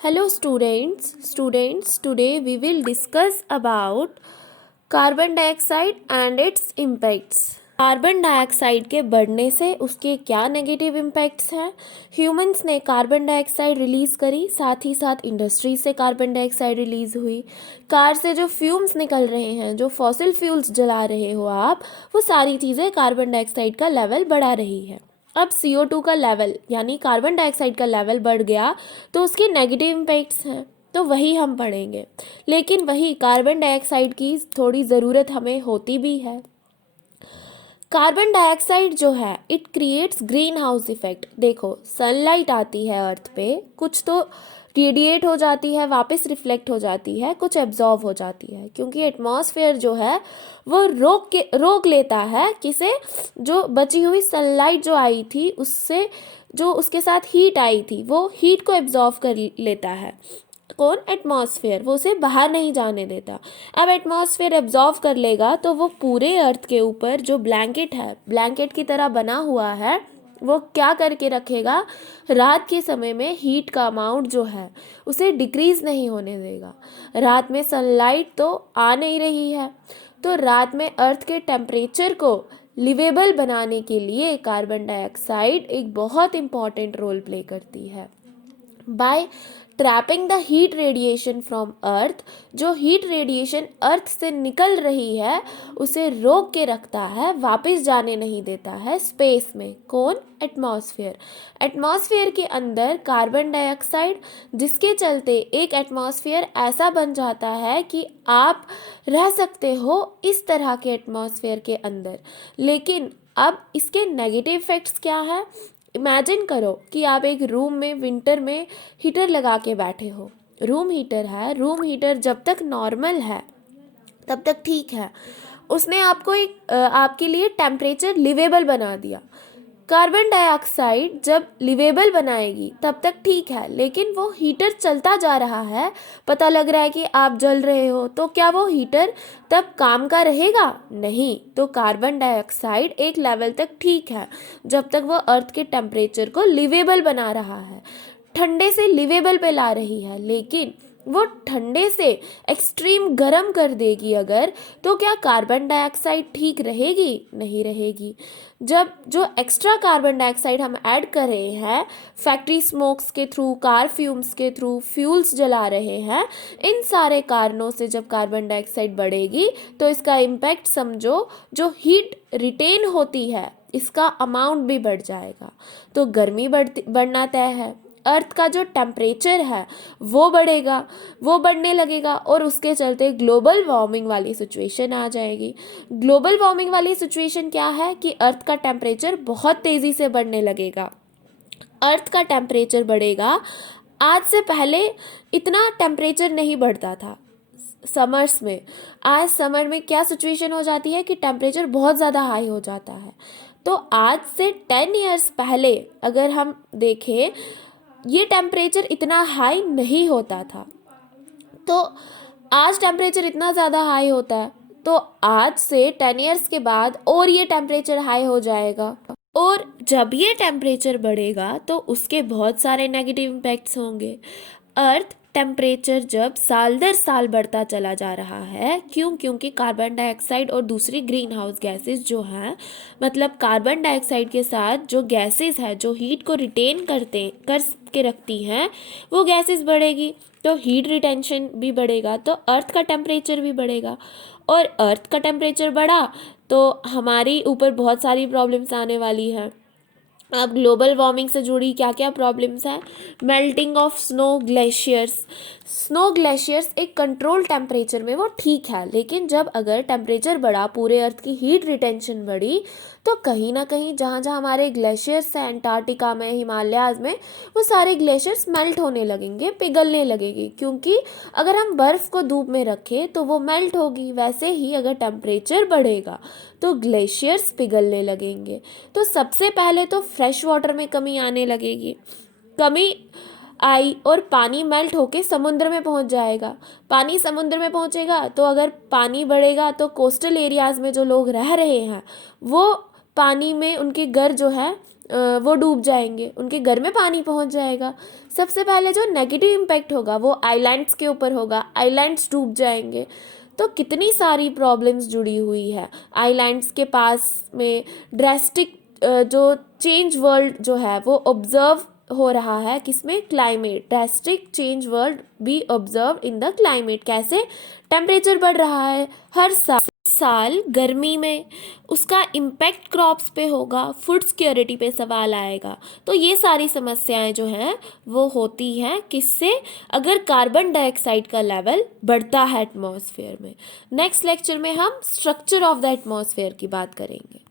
Hello students, today we will discuss about carbon dioxide and it's impacts. Carbon dioxide के बढ़ने से उसके क्या नेगेटिव इम्पैक्ट्स हैं। ह्यूमंस ने कार्बन डाइऑक्साइड रिलीज़ करी, साथ ही साथ इंडस्ट्री से कार्बन डाइऑक्साइड रिलीज़ हुई। कार से जो फ्यूम्स निकल रहे हैं, जो फॉसिल फ्यूल्स जला रहे हो आप, वो सारी चीज़ें कार्बन डाइऑक्साइड का लेवल बढ़ा रही है। अब CO2 का लेवल यानी कार्बन डाइऑक्साइड का लेवल बढ़ गया तो उसके नेगेटिव इम्पैक्ट्स हैं, तो वही हम पढ़ेंगे। लेकिन वही कार्बन डाइऑक्साइड की थोड़ी ज़रूरत हमें होती भी है। कार्बन डाइऑक्साइड जो है it creates green house effect. देखो, सनलाइट आती है अर्थ पे, कुछ तो रेडिएट हो जाती है, वापस रिफ्लेक्ट हो जाती है, कुछ एब्जॉर्व हो जाती है, क्योंकि एटमॉस्फेयर जो है वो रोक लेता है किसे, जो बची हुई सनलाइट जो आई थी उससे, जो उसके साथ हीट आई थी वो हीट को एब्जॉर्व कर लेता है। कौन? एटमॉस्फेयर। वो उसे बाहर नहीं जाने देता। अब एटमॉस्फेयर एब्जॉर्व कर लेगा तो वो पूरे अर्थ के ऊपर जो ब्लैंकेट है, ब्लैंकेट की तरह बना हुआ है, वो क्या करके रखेगा, रात के समय में हीट का अमाउंट जो है उसे डिक्रीज़ नहीं होने देगा। रात में सनलाइट तो आ नहीं रही है, तो रात में अर्थ के टेम्परेचर को लिवेबल बनाने के लिए कार्बन डाइऑक्साइड एक बहुत इम्पॉर्टेंट रोल प्ले करती है। By trapping the heat radiation from earth, जो हीट रेडिएशन अर्थ से निकल रही है उसे रोक के रखता है, वापस जाने नहीं देता है स्पेस में। कौन? एटमॉस्फेयर। एटमॉस्फेयर के अंदर कार्बन डाइऑक्साइड, जिसके चलते एक एटमॉस्फेयर ऐसा बन जाता है कि आप रह सकते हो इस तरह के एटमॉस्फेयर के अंदर। लेकिन अब इसके नेगेटिव इफेक्ट्स क्या है? इमेजिन करो कि आप एक रूम में विंटर में हीटर लगा के बैठे हो। रूम हीटर है, रूम हीटर जब तक नॉर्मल है तब तक ठीक है, उसने आपको एक आपके लिए टेम्परेचर लिवेबल बना दिया। कार्बन डाइऑक्साइड जब लिवेबल बनाएगी तब तक ठीक है, लेकिन वो हीटर चलता जा रहा है, पता लग रहा है कि आप जल रहे हो, तो क्या वो हीटर तब काम का रहेगा? नहीं। तो कार्बन डाइऑक्साइड एक लेवल तक ठीक है जब तक वो अर्थ के टेम्परेचर को लिवेबल बना रहा है, ठंडे से लिवेबल पे ला रही है। लेकिन वो ठंडे से एक्सट्रीम गर्म कर देगी अगर, तो क्या कार्बन डाइऑक्साइड ठीक रहेगी? नहीं रहेगी। जब जो एक्स्ट्रा कार्बन डाइऑक्साइड हम ऐड कर रहे हैं फैक्ट्री स्मोक्स के थ्रू, कार फ्यूम्स के थ्रू, फ्यूल्स जला रहे हैं, इन सारे कारणों से जब कार्बन डाइऑक्साइड बढ़ेगी तो इसका इम्पैक्ट समझो, जो हीट रिटेन होती है इसका अमाउंट भी बढ़ जाएगा। तो गर्मी बढ़ना तय है, अर्थ का जो टेम्परेचर है वो बढ़ेगा, वो बढ़ने लगेगा, और उसके चलते ग्लोबल वार्मिंग वाली सिचुएशन आ जाएगी। ग्लोबल वार्मिंग वाली सिचुएशन क्या है कि अर्थ का टेम्परेचर बहुत तेज़ी से बढ़ने लगेगा। अर्थ का टेम्परेचर बढ़ेगा। आज से पहले इतना टेम्परेचर नहीं बढ़ता था समर्स में। आज समर में क्या सिचुएशन हो जाती है कि टेम्परेचर बहुत ज़्यादा हाई हो जाता है। तो आज से 10 ईयर्स पहले अगर हम देखें, ये टेम्परेचर इतना हाई नहीं होता था, तो आज टेम्परेचर इतना ज़्यादा हाई होता है, तो आज से 10 ईयर्स के बाद और ये टेम्परेचर हाई हो जाएगा। और जब ये टेम्परेचर बढ़ेगा तो उसके बहुत सारे नेगेटिव इम्पैक्ट्स होंगे। अर्थ टेम्परेचर जब साल दर साल बढ़ता चला जा रहा है, क्यों? क्योंकि कार्बन डाइऑक्साइड और दूसरी ग्रीन हाउस गैसेस जो हैं, मतलब कार्बन डाइऑक्साइड के साथ जो गैसेस है जो हीट को रिटेन कर के रखती हैं, वो गैसेस बढ़ेगी तो हीट रिटेंशन भी बढ़ेगा, तो अर्थ का टेम्परेचर भी बढ़ेगा। और अर्थ का टेम्परेचर बढ़ा तो हमारी ऊपर बहुत सारी प्रॉब्लम्स आने वाली हैं। अब ग्लोबल वार्मिंग से जुड़ी क्या क्या प्रॉब्लम्स हैं? Melting of snow glaciers. Snow glaciers एक कंट्रोल टेम्परेचर में वो ठीक है, लेकिन जब अगर टेम्परेचर बढ़ा, पूरे अर्थ की हीट रिटेंशन बढ़ी, तो कहीं ना कहीं जहाँ जहाँ हमारे ग्लेशियर्स हैं, अंटार्कटिका में, हिमालयाज़ में, वो सारे ग्लेशियर्स मेल्ट होने लगेंगे, पिघलने लगेंगे, क्योंकि अगर हम बर्फ़ को धूप में रखें तो वो मेल्ट होगी। वैसे ही अगर टेम्परेचर बढ़ेगा तो ग्लेशियर्स पिघलने लगेंगे। तो सबसे पहले तो फ्रेश वाटर में कमी आने लगेगी। कमी आई और पानी मेल्ट होके समुद्र में पहुंच जाएगा। पानी समुद्र में पहुंचेगा तो अगर पानी बढ़ेगा तो कोस्टल एरियाज़ में जो लोग रह रहे हैं वो पानी में उनके घर जो है वो डूब जाएंगे, उनके घर में पानी पहुंच जाएगा। सबसे पहले जो नेगेटिव इम्पैक्ट होगा वो आइलैंड्स के ऊपर होगा, आइलैंड्स डूब जाएंगे। तो कितनी सारी प्रॉब्लम्स जुड़ी हुई है। आइलैंड्स के पास में ड्रेस्टिक जो चेंज वर्ल्ड जो है वो ऑब्जर्व हो रहा है, किसमें, climate, drastic change world B observe in the climate. कैसे, टेम्परेचर बढ़ रहा है हर साल गर्मी में, उसका इम्पैक्ट क्रॉप्स पे होगा, फूड सिक्योरिटी पे सवाल आएगा। तो ये सारी समस्याएं जो हैं वो होती हैं किससे, अगर कार्बन डाइऑक्साइड का लेवल बढ़ता है एटमॉस्फेयर में। नेक्स्ट लेक्चर में हम स्ट्रक्चर ऑफ द एटमॉस्फेयर की बात करेंगे।